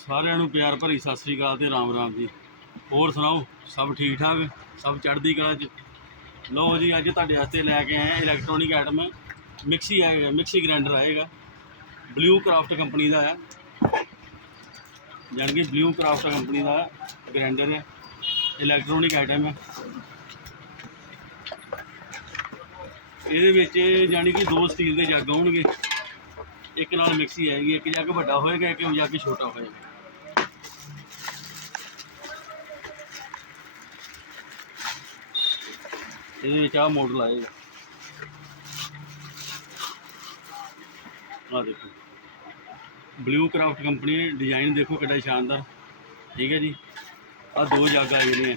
ਸਾਰਿਆਂ ਨੂੰ ਪਿਆਰ ਭਰੀ ਸਤਿ ਸ੍ਰੀ ਅਕਾਲ ਤੇ ਰਾਮ ਰਾਮ ਜੀ। ਹੋਰ ਸੁਣਾਓ, ਸਭ ਠੀਕ ਠਾਕ? ਸਭ ਚੜ੍ਹਦੀ ਕਲਾ 'ਚ? ਲਓ ਜੀ, ਅੱਜ ਤੁਹਾਡੇ ਵਾਸਤੇ ਲੈ ਕੇ ਆਏ ਇਲੈਕਟ੍ਰੋਨਿਕ ਆਈਟਮ ਮਿਕਸੀ ਹੈ ਮਿਕਸੀ ਗ੍ਰਾਈਂਡਰ ਆਏਗਾ ਬਲੂ ਕਰਾਫਟ ਕੰਪਨੀ ਦਾ ਹੈ। ਜਾਣੀ ਕਿ ਬਲੂ ਕਰਾਫਟ ਕੰਪਨੀ ਦਾ ਗ੍ਰਾਈਂਡਰ ਹੈ। ਇਲੈਕਟ੍ਰੋਨਿਕ ਆਈਟਮ ਹੈ। ਇਹਦੇ ਵਿੱਚ ਜਾਣੀ ਕਿ ਦੋ ਸਟੀਲ ਦੇ ਜੱਗ ਆਉਣਗੇ। ਇੱਕ ਨਾਲ ਮਿਕਸੀ ਆਏਗੀ, ਇੱਕ ਜੱਗ ਵੱਡਾ ਹੋਏਗਾ, ਇੱਕ ਜੱਗ ਛੋਟਾ ਹੋਏਗਾ। ਇਹਦੇ ਵਿੱਚ ਆਹ ਮਾਡਲ ਆਏਗਾ ਆਹ ਦੇਖੋ। ਬਲੂ ਕਰਾਫਟ ਕੰਪਨੀ ਡਿਜ਼ਾਈਨ ਦੇਖੋ ਕਿੱਡਾ ਸ਼ਾਨਦਾਰ। ਠੀਕ ਹੈ ਜੀ। ਆਹ ਦੋ ਜੱਗ ਆ ਜਿਹੜੀਆਂ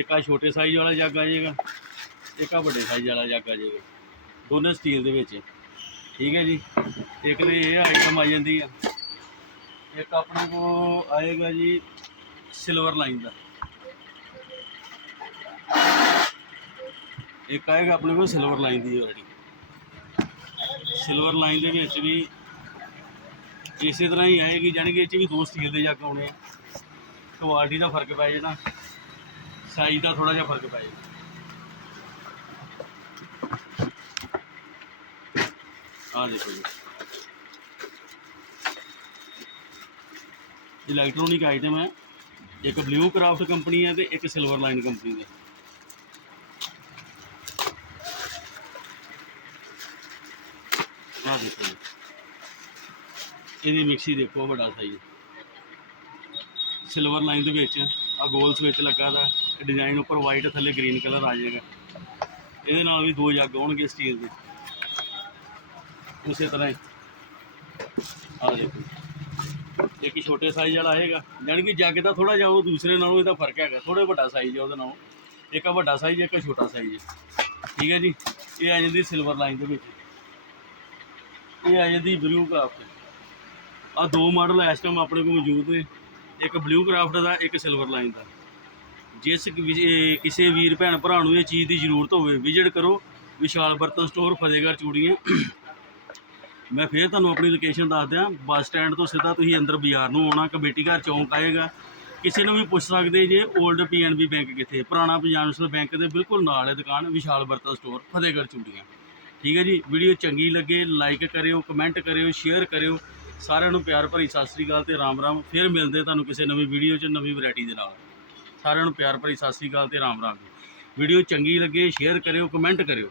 ਇੱਕ ਆ ਛੋਟੇ ਸਾਈਜ਼ ਵਾਲਾ ਜੱਗ ਆ ਜਾਏਗਾ ਇੱਕ ਆ ਵੱਡੇ ਸਾਈਜ਼ ਵਾਲਾ ਜੱਗ ਆ ਜਾਏਗਾ ਦੋਨੇ ਸਟੀਲ ਦੇ ਵਿੱਚ ਠੀਕ ਹੈ ਜੀ। ਇੱਕ ਦੇ ਇਹ ਆਈਟਮ ਆ ਜਾਂਦੀ ਆ। ਇੱਕ ਆਪਣੇ ਕੋ ਆਏਗਾ ਜੀ ਸਿਲਵਰ ਲਾਈਨ ਦਾ। ਇੱਕ ਆਏਗਾ ਆਪਣੇ ਕੋਲ ਸਿਲਵਰ ਲਾਈਨ ਦੀ ਵੈਰਾਈਟੀ ਸਿਲਵਰ ਲਾਈਨ ਦੇ ਵਿੱਚ ਵੀ ਇਸੇ ਤਰ੍ਹਾਂ ਹੀ ਆਏਗੀ, ਜਾਣੀ ਕਿ ਇਹ 'ਚ ਵੀ ਦੋ ਸਟੀਲ ਦੇ ਜੱਗ ਆਉਣੇ ਕੁਆਲਿਟੀ ਦਾ ਫ਼ਰਕ ਪੈ ਜਾਣਾ ਸਾਈਜ਼ ਦਾ ਥੋੜਾ ਜਿਹਾ ਫ਼ਰਕ ਪੈ ਜਾਣਾ। ਆਹ ਦੇਖੋ ਜੀ। ਇਲੈਕਟ੍ਰੋਨਿਕ ਆਈਟਮ ਹੈ। ਇੱਕ ਬਲੂ ਕਰਾਫਟ ਕੰਪਨੀ ਹੈ ਤੇ ਇੱਕ ਸਿਲਵਰ ਲਾਈਨ ਕੰਪਨੀ ਦੀ ਆਹ ਦੇਖੋ ਜੀ। ਇਹਦੀ ਮਿਕਸੀ ਦੇਖੋ ਵੱਡਾ ਸਾਈਜ਼ ਸਿਲਵਰ ਲਾਈਨ ਦੇ ਵਿੱਚ ਆ ਗੋਲ ਸਵਿਚ ਲੱਗਾ ਦਾ। ਡਿਜ਼ਾਈਨ ਉੱਪਰ ਵਾਈਟ ਥੱਲੇ ਗ੍ਰੀਨ ਕਲਰ ਆ ਜਾਏਗਾ। ਇਹਦੇ ਨਾਲ ਵੀ ਦੋ ਜੱਗ ਆਉਣਗੇ ਸਟੀਲ ਦੇ। ਉਸੇ ਤਰ੍ਹਾਂ ਹੀ। ਆ ਦੇਖੋ ਇੱਕ ਛੋਟੇ ਸਾਈਜ਼ ਵਾਲਾ ਆਏਗਾ। ਜਾਣੀ ਕਿ ਜੱਗ ਦਾ ਥੋੜਾ ਜਿਹਾ ਉਹ ਦੂਸਰੇ ਨਾਲੋਂ ਇਹਦਾ ਫ਼ਰਕ ਹੈਗਾ। ਥੋੜਾ ਵੱਡਾ ਸਾਈਜ਼ ਹੈ ਉਹਦੇ ਨਾਲੋਂ। ਇੱਕ ਆ ਵੱਡਾ ਸਾਈਜ਼ ਇੱਕ ਛੋਟਾ ਸਾਈਜ਼ ਠੀਕ ਹੈ ਜੀ। ਇਹ ਆ ਜਾਂਦੀ ਸਿਲਵਰ ਲਾਈਨ ਦੇ ਵਿੱਚ। ਇਹ ਆ ਜਾਂਦੀ ਬਲੂ ਕਰਾਫਟ ਆ ਦੋ ਮਾਡਲ ਇਸ ਟਾਈਮ ਆਪਣੇ ਕੋਲ ਮੌਜੂਦ ਨੇ। ਇੱਕ ਬਲੂ ਕਰਾਫਟ ਦਾ, ਇੱਕ ਸਿਲਵਰ ਲਾਈਨ ਦਾ। ਜਿਸ ਕਿਸੇ ਵੀਰ, ਭੈਣ, ਭਰਾ ਨੂੰ ਇਹ ਚੀਜ਼ ਦੀ ਜ਼ਰੂਰਤ ਹੋਵੇ ਵਿਜ਼ਿਟ ਕਰੋ ਵਿਸ਼ਾਲ ਬਰਤਨ ਸਟੋਰ ਫਤਿਹਗੜ੍ਹ ਚੂੜੀਆਂ। ਮੈਂ ਫੇਰ ਤੁਹਾਨੂੰ ਆਪਣੀ ਲੋਕੇਸ਼ਨ ਦੱਸ ਦਿਆਂ। ਬੱਸ ਸਟੈਂਡ ਤੋਂ ਸਿੱਧਾ ਤੁਸੀਂ ਅੰਦਰ ਬਾਜ਼ਾਰ ਨੂੰ ਆਉਣਾ, ਕਮੇਟੀ ਘਰ ਚੌਂਕ ਆਏਗਾ। ਕਿਸੇ ਨੂੰ ਵੀ ਪੁੱਛ ਸਕਦੇ ਜੇ 올ਡ ਪੀਐਨਬੀ ਬੈਂਕ ਕਿੱਥੇ, ਪੁਰਾਣਾ ਪੰਜਾਬ ਨੈਸ਼ਨਲ ਬੈਂਕ ਦੇ ਬਿਲਕੁਲ ਨਾਲ ਹੈ ਦੁਕਾਨ, ਵਿਸ਼ਾਲ ਬਰਤਨ ਸਟੋਰ ਫਤਿਹਗੜ੍ਹ ਚੂੜੀਆਂ। ਠੀਕ ਹੈ ਜੀ, ਵੀਡੀਓ ਚੰਗੀ ਲੱਗੇ ਲਾਈਕ ਕਰਿਓ ਕਮੈਂਟ ਕਰਿਓ ਸ਼ੇਅਰ ਕਰਿਓ। ਸਾਰਿਆਂ ਨੂੰ ਪਿਆਰ ਭਰੀ ਸਤਿ ਸ੍ਰੀ ਅਕਾਲ ਤੇ ਰਾਮ ਰਾਮ। ਫਿਰ ਮਿਲਦੇ ਤੁਹਾਨੂੰ ਕਿਸੇ ਨਵੀਂ ਵੀਡੀਓ 'ਚ, ਨਵੀਂ ਵੈਰਾਈਟੀ ਦੇ ਨਾਲ। ਸਾਰਿਆਂ ਨੂੰ ਪਿਆਰ ਭਰੀ ਸਤਿ ਸ੍ਰੀ ਅਕਾਲ ਤੇ ਰਾਮ ਰਾਮ ਜੀ। ਵੀਡੀਓ ਚੰਗੀ ਲੱਗੇ ਸ਼ੇਅਰ ਕਰਿਓ ਕਮੈਂਟ ਕਰਿਓ।